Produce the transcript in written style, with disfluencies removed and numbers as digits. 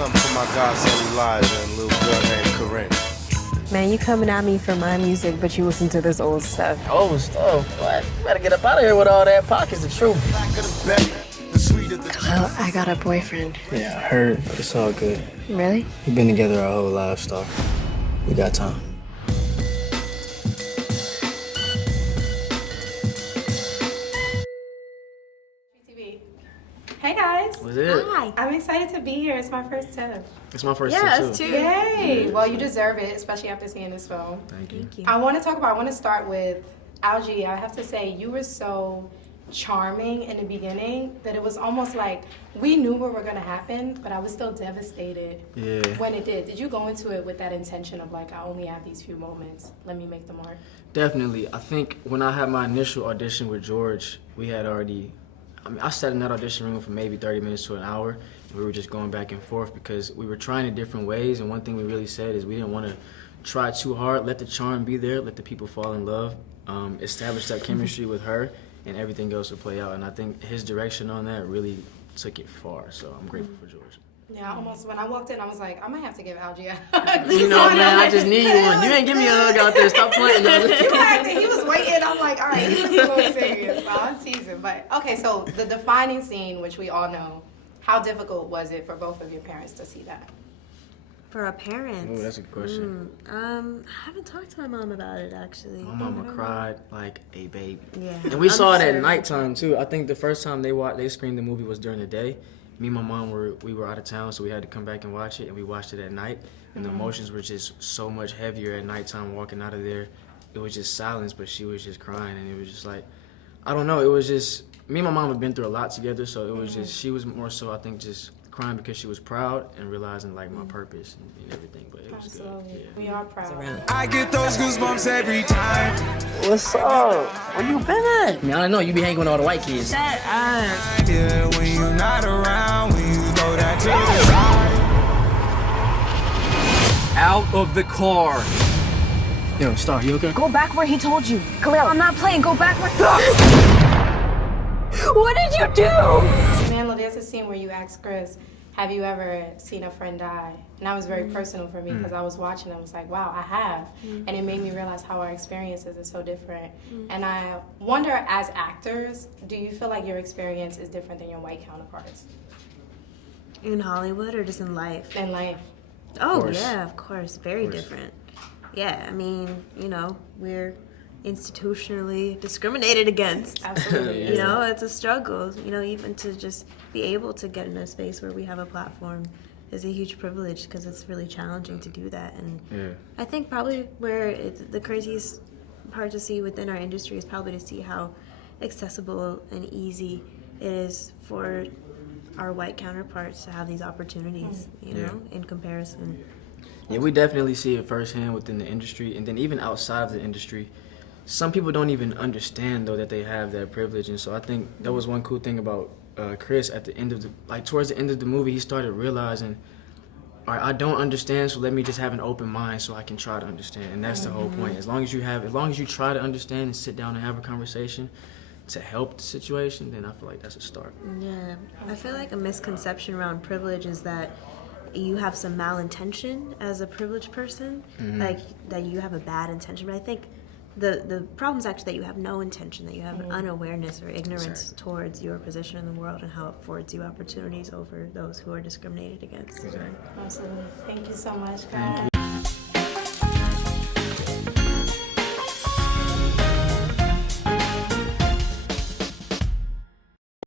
something for my godson Elijah and a little girl named Corinne. Man, you coming at me for my music, but you listen to this old stuff. Old stuff? What? You better get up out of here with all that. Pac is the truth. Well, I got a boyfriend. Yeah, I heard, but it's all good. Really? We've been together our whole lives, so we got time. Hey guys. What's it? Hi. I'm excited to be here. It's my first time. It's my first Yeah, time, us too. too. Yay! Well, you deserve it, especially after seeing this film. Thank you. Thank you. I want to start with Algee. I have to say, you were so charming in the beginning that it was almost like we knew what were going to happen, but I was still devastated when it did. Did you go into it with that intention of like, I only have these few moments, let me make the mark? Definitely. I think when I had my initial audition with George, we had already, I sat in that audition room for maybe 30 minutes to an hour, and we were just going back and forth because we were trying in different ways, and one thing we really said is we didn't want to try too hard, let the charm be there, let the people fall in love, establish that chemistry with her, and everything else will play out. And I think his direction on that really took it far, so I'm grateful for George. Yeah, almost when I walked in, I was like, I might have to give Algee a hug. You know, man, I just need one. You ain't give me a hug out there. Stop playing. He was waiting. I'm like, all right, he was a little serious. So I'm teasing. But okay, so the defining scene, which we all know, how difficult was it for both of your parents to see that? For our parents? Oh, that's a good question. I haven't talked to my mom about it, actually. My mama cried like a baby. Yeah. And we saw it at sure. nighttime too. I think the first time they screened the movie was during the day. Me and my mom we were out of town, so we had to come back and watch it, and we watched it at night. And the emotions were just so much heavier at nighttime walking out of there. It was just silence, but she was just crying, and it was just like, I don't know, it was just, me and my mom have been through a lot together, so it was just, she was more so, I think, just crying because she was proud and realizing like my purpose and everything, but it was Absolutely. good. We are proud. I get those goosebumps every time. What's up? Where you been at? I mean, I don't know, you be hanging with all the white kids. Yeah, when you're not around, when you go that to the side. Out of the car. Yo, Star, you okay? Go back where he told you. Khalil, I'm not playing. Go back where... What did you do? Amandla, there's a scene where you asked Chris, have you ever seen a friend die? And that was very personal for me because I was watching and I was like, wow, I have. And it made me realize how our experiences are so different. And I wonder, as actors, do you feel like your experience is different than your white counterparts In Hollywood or just in life? in life? Oh, course. yeah, of course. Very different. Yeah, I mean, you know, we're institutionally discriminated against. Absolutely. You know, it's a struggle. You know, even to just be able to get in a space where we have a platform is a huge privilege because it's really challenging to do that. And I think probably where the craziest part to see within our industry is probably to see how accessible and easy it is for our white counterparts to have these opportunities, you know, in comparison. Yeah, we definitely see it firsthand within the industry, and then even outside of the industry. Some people don't even understand though that they have that privilege, and so I think that was one cool thing about Chris at the end of towards the end of the movie, he started realizing, all right, I don't understand, so let me just have an open mind so I can try to understand, and that's the whole point. As long as you try to understand and sit down and have a conversation to help the situation, then I feel like that's a start. Yeah, I feel like a misconception around privilege is that you have some malintention as a privileged person, like that you have a bad intention. But I think the problem is actually that you have no intention, that you have an unawareness or ignorance towards your position in the world and how it affords you opportunities over those who are discriminated against. Exactly. Absolutely. Thank you so much, guys. Thank